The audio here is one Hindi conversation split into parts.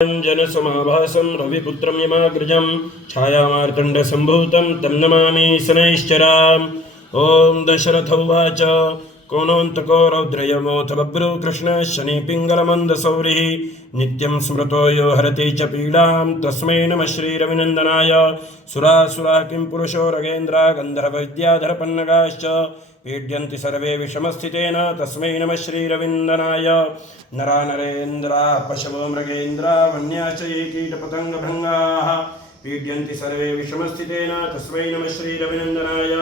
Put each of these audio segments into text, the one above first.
जनसमाभासं रविपुत्रं यमाग्रजं छायामार्तण्डसम्भूतं तं नमामि शनैश्चराम्। ॐ दशरथ उवाच कोनोऽन्तको रौद्रयमोऽथ बभ्रो कृष्णः शनिपिङ्गलमन्दसौरिः नित्यं स्मृतो यो हरति च पीडां तस्मै नमः श्रीरविनन्दनाय। सुरासुरा किं पुरुषो रगेन्द्रा गन्धर्वविद्याधरपन्नगाश्च पीड्यन्ति सर्वे विषमस्थितेन तस्मै नमः श्रीरविनन्दनाय। नरा नरेन्द्रा पशवो मृगेन्द्रा वन्याश्च ये कीटपतङ्गभृङ्गाः पीड्यन्ति सर्वे विषमस्थितेन तस्मै नमः श्रीरविनन्दनाय।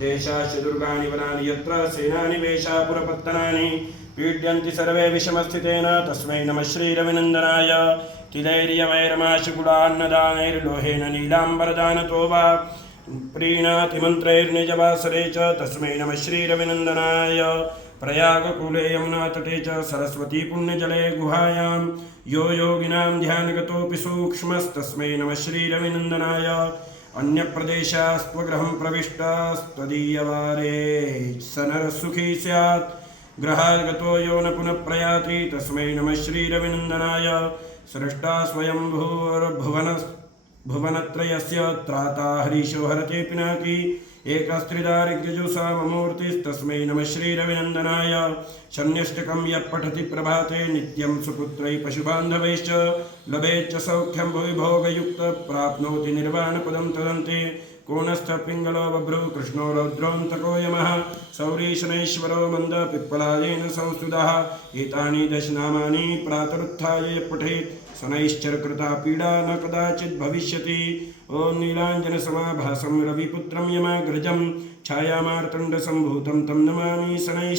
देशाश्च दुर्गाणि वनानि यत्र सेनानि वेशापुरपत्तनानि पीड्यन्ति सर्वे विषमस्थितेन तस्मै नमः श्रीरविनन्दनाय। तिलैर्यवैर्माशकुलान्नदानैर्लोहेन नीलाम्बरदानतो वा प्रीणाति मन्त्रैर्निजवासरे च तस्मै नमः श्रीरविनन्दनाय। प्रयागकूले यमुनातटे च सरस्वती पुण्यजले गुहायां यो योगिनां ध्यानगतोऽपि सूक्ष्मस्तस्मै नमः श्रीरविनन्दनाय। अन्यप्रदेशास्त्वगृहं प्रविष्टास्त्वदीयवारे स नरः सुखी स्यात् गृहागतो यो न पुनः प्रयाति तस्मै नमः श्रीरविनन्दनाय। सृष्टा स्वयंभूर्भुवनत्रयस्य त्राता हरीशो हरते पिनाकी एकस्त्रिदारिद्र्यजुषाममूर्तिस्तस्मै नमः श्रीरविनन्दनाय। शन्यष्टकं यत्पठति प्रभाते नित्यं सुपुत्रैः पशुबान्धवैश्च लभेच्च सौख्यं भुवि भोगयुक्तः प्राप्नोति निर्वाणपदं तदन्ते। कोनस्थपिङ्गलो बभ्रो कृष्णो रौद्रोऽन्तको यमः सौरी शनैश्वरो मन्दपिप्पलादेन संस्तुतः। एतानि दशनामानि प्रातरुत्थाय यः पठेत् शनैश्चरकृता पीडा न कदाचित् भविष्यति। ॐ नीलाञ्जनसमाभासं रविपुत्रं यमाग्रजं छायामार्तण्डसम्भूतं तं नमामि शनैश्चराम्।